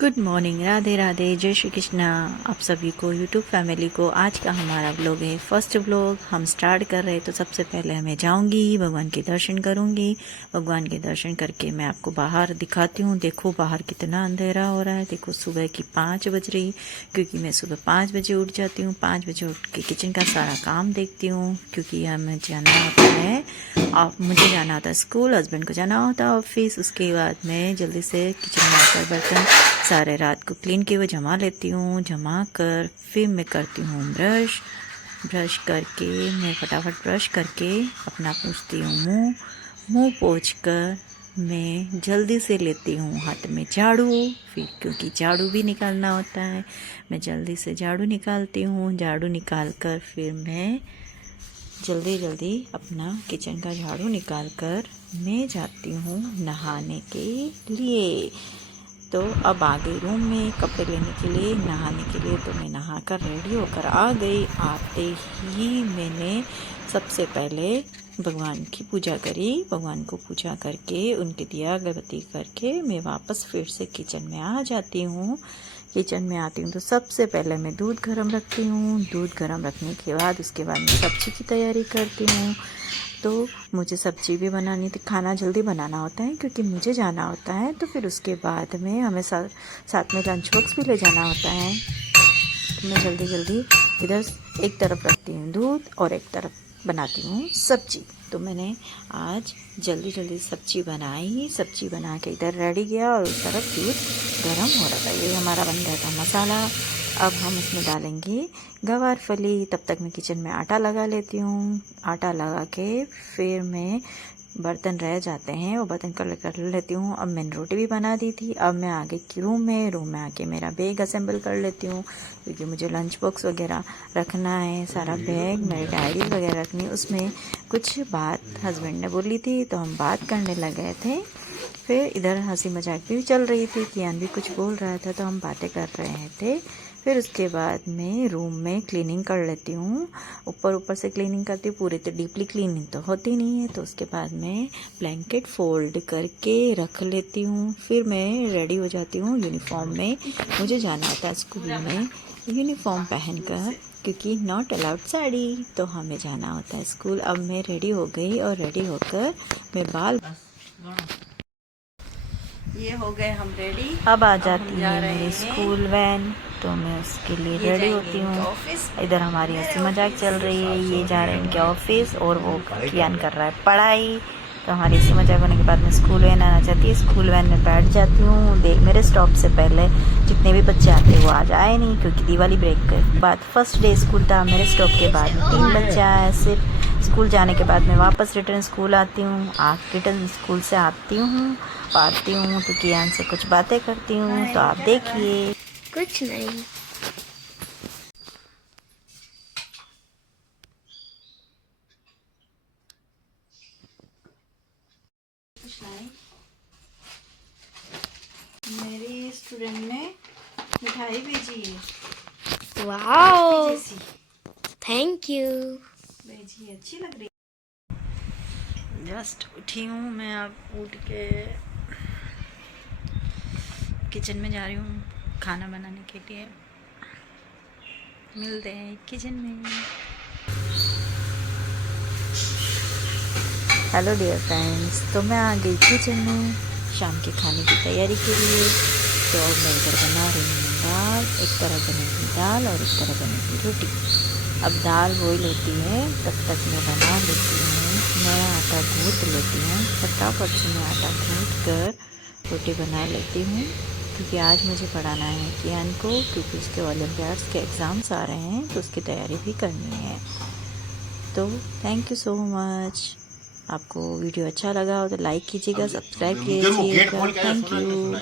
Good morning, Radhe Radhe, जय श्री कृष्णा। आप सभी को, यूट्यूब फैमिली को आज का हमारा व्लॉग है, फर्स्ट व्लॉग हम स्टार्ट कर रहे हैं। तो सबसे पहले मैं जाऊंगी, भगवान के दर्शन करूंगी। भगवान के दर्शन करके मैं आपको बाहर दिखाती हूँ। देखो बाहर कितना अंधेरा हो रहा है। देखो सुबह की 5 बज रही, क्योंकि मैं सुबह 5 बजे उठ जाती हूँ। 5 बजे उठ के किचन का सारा काम देखती हूँ, क्योंकि हमें जाना होता है, और मुझे जाना होता है स्कूल, हस्बैंड को जाना होता है ऑफिस। उसके बाद मैं जल्दी से किचन में आकर बर्तन सारे रात को क्लीन किए हुए जमा लेती हूँ। जमा कर फिर मैं करती हूँ ब्रश करके मैं फटाफट ब्रश करके अपना पोंछती हूँ मुंह पोंछ कर मैं जल्दी से लेती हूँ हाथ में झाड़ू। फिर क्योंकि झाड़ू भी निकालना होता है, मैं जल्दी से झाड़ू निकालती हूँ। झाड़ू निकाल कर फिर मैं जल्दी अपना किचन का झाड़ू निकाल कर मैं जाती हूँ नहाने के लिए। तो अब आ गई रूम में कपड़े लेने के लिए, नहाने के लिए। तो मैं नहाकर रेडी होकर आ गई। आते ही मैंने सबसे पहले भगवान की पूजा करी। भगवान को पूजा करके उनके दिया अगरबत्ती करके मैं वापस फिर से किचन में आ जाती हूँ। किचन में आती हूँ तो सबसे पहले मैं दूध गर्म रखती हूँ। दूध गर्म रखने के बाद उसके बाद मैं सब्जी की तैयारी करती हूँ। तो मुझे सब्जी भी बनानी थी, खाना जल्दी बनाना होता है क्योंकि मुझे जाना होता है। तो फिर उसके बाद में हमें साथ में लंच बॉक्स भी ले जाना होता है। तो मैं जल्दी इधर एक तरफ रखती हूँ दूध और एक तरफ बनाती हूँ सब्जी। तो मैंने आज जल्दी सब्जी बनाई। सब्जी बना के इधर रेडी किया और उस तरफ दूध गर्म हो रहा था। ये हमारा बन गया था मसाला। अब हम उसमें डालेंगे गवार फली। तब तक मैं किचन में आटा लगा लेती हूँ। आटा लगा के फिर मैं बर्तन रह जाते हैं वो बर्तन कर लेती हूँ। अब मैंने रोटी भी बना दी थी। अब मैं आगे की रूम में आके मेरा बैग असेंबल कर लेती हूँ, क्योंकि मुझे लंच बॉक्स वगैरह रखना है। सारा बैग, मेरी डायरी वगैरह रखनी है। उसमें कुछ बात हस्बैंड ने बोली थी तो हम बात करने लगे थे। फिर इधर हंसी मजाक भी चल रही थी, कियान भी कुछ बोल रहा था तो हम बातें कर रहे थे। फिर उसके बाद मैं रूम में क्लीनिंग कर लेती हूँ। ऊपर से क्लीनिंग करती हूँ, पूरी तो डीपली क्लीनिंग तो होती नहीं है। तो उसके बाद मैं ब्लैंकेट फोल्ड करके रख लेती हूँ। फिर मैं रेडी हो जाती हूँ यूनिफॉर्म में। मुझे जाना होता है स्कूल में यूनिफॉर्म पहनकर, क्योंकि नॉट अलाउड साड़ी, तो हमें जाना होता है स्कूल। अब मैं रेडी हो गई और रेडी होकर मैं बाल ये हो गए हम रेडी। अब आ जाती है मेरी स्कूल वैन, तो मैं उसके लिए रेडी होती हूँ। इधर हमारी हंसी मजाक चल रही है। ये जा रहे हैं इनके ऑफिस और वो कियान कर रहा है पढ़ाई। तो हमारी हंसी मजाक होने के बाद में स्कूल वैन आना चाहती है। स्कूल वैन में बैठ जाती हूँ। देख मेरे स्टॉप से पहले जितने भी बच्चे आते हैं वो आज आए नहीं, क्योंकि दिवाली ब्रेक के बाद फर्स्ट डे स्कूल था। मेरे स्टॉप के बाद में 3 बच्चे आए सिर्फ। स्कूल जाने के बाद मैं वापस रिटर्न स्कूल आती हूँ। रिटर्न स्कूल से आती हूँ तो कियान से कुछ बातें करती हूँ। तो आप देखिए। कुछ नहीं। मेरी स्टूडेंट ने मिठाई भेजी है, वाओ, थैंक यू। भेजी है, अच्छी लग रही है। जस्ट उठी हूँ मैं, अब उठ के किचन में जा रही हूँ खाना बनाने के लिए। मिलते हैं किचन में। हेलो डियर फ्रेंड्स, तो मैं आ गई किचन में शाम के खाने की तैयारी के लिए। तो अब मैं इधर बना रही हूँ दाल। एक तरफ बनेगी दाल और एक तरफ बनेगी रोटी। अब दाल बॉईल होती है तब तक मैं बना लेती हूँ। मैं आटा गूँथ लेती हूँ, फटाफट से मैं आटा गूँथ कर रोटी बना लेती हूँ, क्योंकि आज मुझे पढ़ाना है कियान को, क्योंकि उसके ओलंपियाड्स के एग्ज़ाम्स आ रहे हैं तो उसकी तैयारी भी करनी है। तो थैंक यू सो मच। आपको वीडियो अच्छा लगा हो तो लाइक कीजिएगा, सब्सक्राइब कीजिएगा। Thank you.